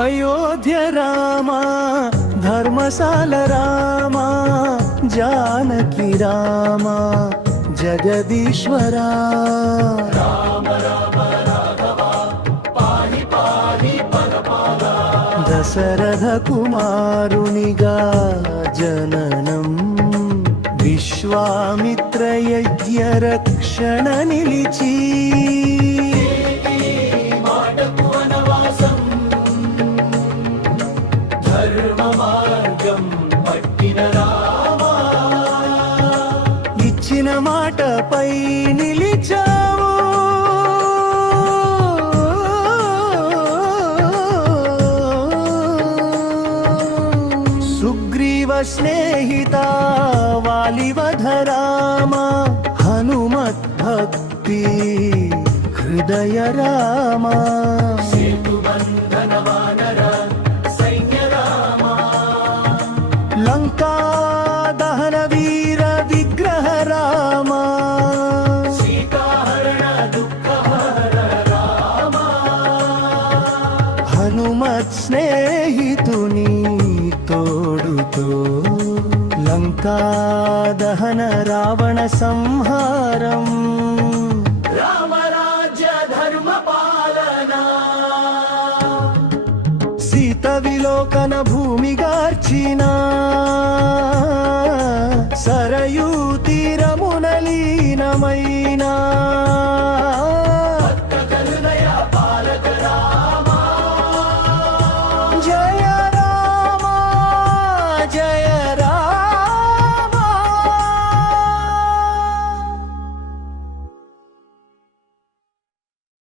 అయోధ్య రామ ధర్మశాల రామ జానకి రామ జగదీశ్వర దశరథ కుమారునిగా జననం విశ్వామిత్ర యజ్ఞ రక్షణ నిలిచి ఇచ్చిన మాటపై నిలిచావు సుగ్రీవ స్నేహిత వాలివధ రామ హనుమద్భక్తి హృదయ రామ లంకా దహన వీర విగ్రహ రామ సీతాహరణ దుఃఖహర రామ హనుమత్ స్నేహితుని తోడుతో లంకా దహన రావణ సంహారం రామరాజ్య ధర్మ పాలనా సీత విలోకన భూమి గార్చిన